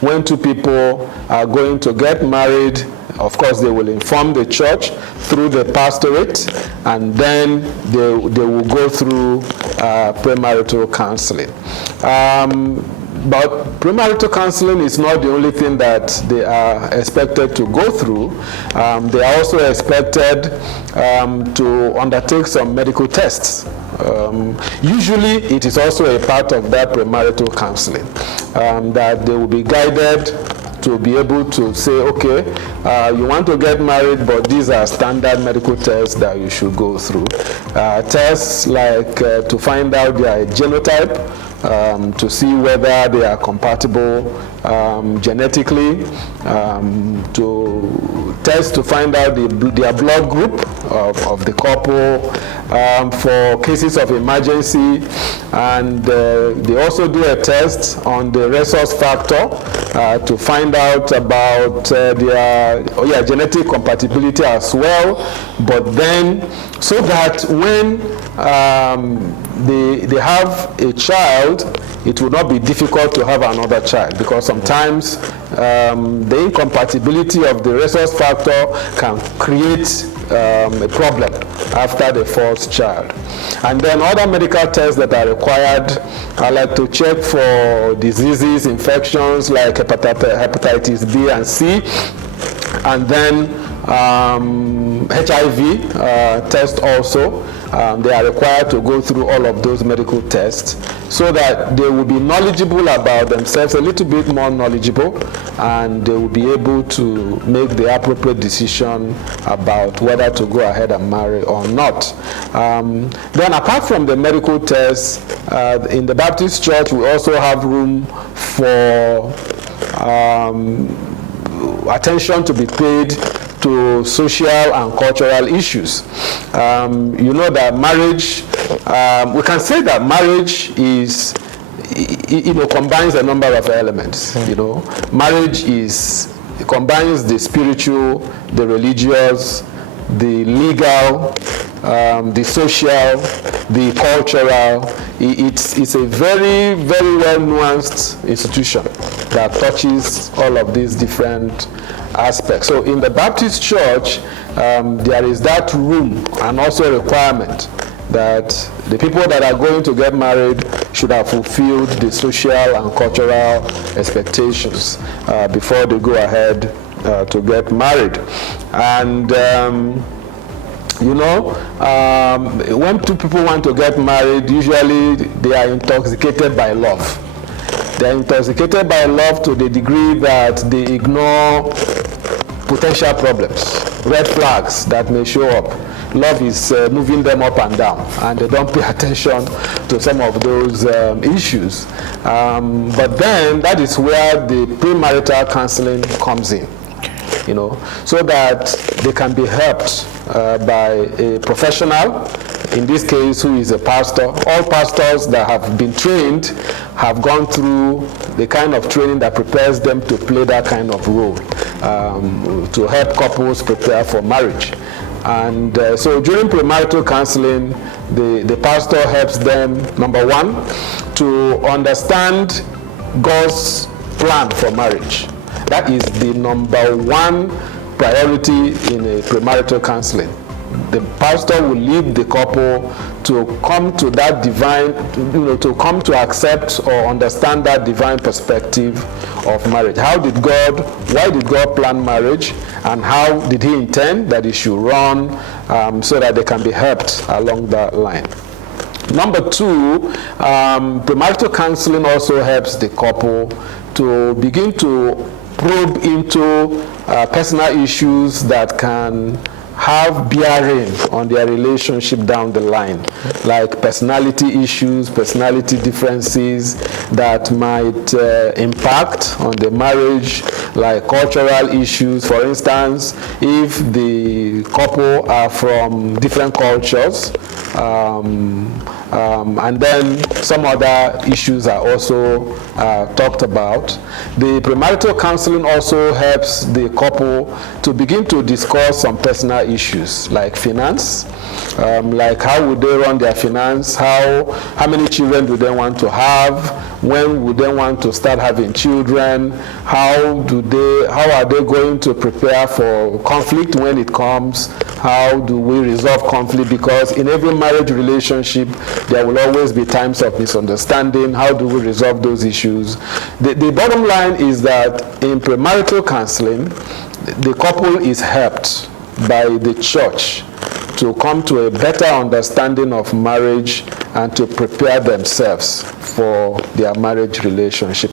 when two people are going to get married, of course, they will inform the church through the pastorate, and then they will go through premarital counseling. But premarital counseling is not the only thing that they are expected to go through. They are also expected to undertake some medical tests. Usually, it is also a part of that premarital counseling, that they will be guided to be able to say, okay, you want to get married, but these are standard medical tests that you should go through. Tests like to find out their genotype, to see whether they are compatible genetically, to test to find out their blood group of the couple, for cases of emergency, and they also do a test on the rhesus factor to find out about their genetic compatibility as well, but then so that when they have a child, it will not be difficult to have another child, because sometimes the incompatibility of the rhesus factor can create a problem after the first child. And then other medical tests that are required are like to check for diseases, infections like hepatitis B and C, and then HIV test also. They are required to go through all of those medical tests so that they will be knowledgeable about themselves, a little bit more knowledgeable, and they will be able to make the appropriate decision about whether to go ahead and marry or not. Then apart from the medical tests, in the Baptist Church we also have room for attention to be paid to social and cultural issues. You know that marriage, we can say that marriage is, combines a number of elements. Marriage combines the spiritual, the religious, the legal, the social, the cultural. It's a very, very well nuanced institution that touches all of these different aspects. So in the Baptist Church, there is that room and also a requirement that the people that are going to get married should have fulfilled the social and cultural expectations before they go ahead to get married. And when two people want to get married, usually they are intoxicated by love. They are intoxicated by love to the degree that they ignore potential problems, red flags that may show up. Love is moving them up and down, and they don't pay attention to some of those issues. But then that is where the premarital counseling comes in, so that they can be helped by a professional, in this case, who is a pastor. All pastors that have been trained have gone through the kind of training that prepares them to play that kind of role, to help couples prepare for marriage. And so during premarital counseling, the pastor helps them, number one, to understand God's plan for marriage. That is the number one priority in a premarital counseling. The pastor will lead the couple to come to that divine, to come to accept or understand that divine perspective of marriage. Why did God plan marriage, and how did he intend that it should run, so that they can be helped along that line. Number two, premarital counseling also helps the couple to begin to probe into personal issues that can have bearing on their relationship down the line, like personality issues, personality differences that might impact on the marriage, like cultural issues. For instance, if the couple are from different cultures, and then some other issues are also talked about. The premarital counseling also helps the couple to begin to discuss some personal issues like finance, like how would they run their finance, how many children do they want to have, When would they want to start having children? How are they going to prepare for conflict when it comes? How do we resolve conflict? Because in every marriage relationship, there will always be times of misunderstanding. How do we resolve those issues? The bottom line is that in premarital counseling, the couple is helped by the church to come to a better understanding of marriage and to prepare themselves for their marriage relationship.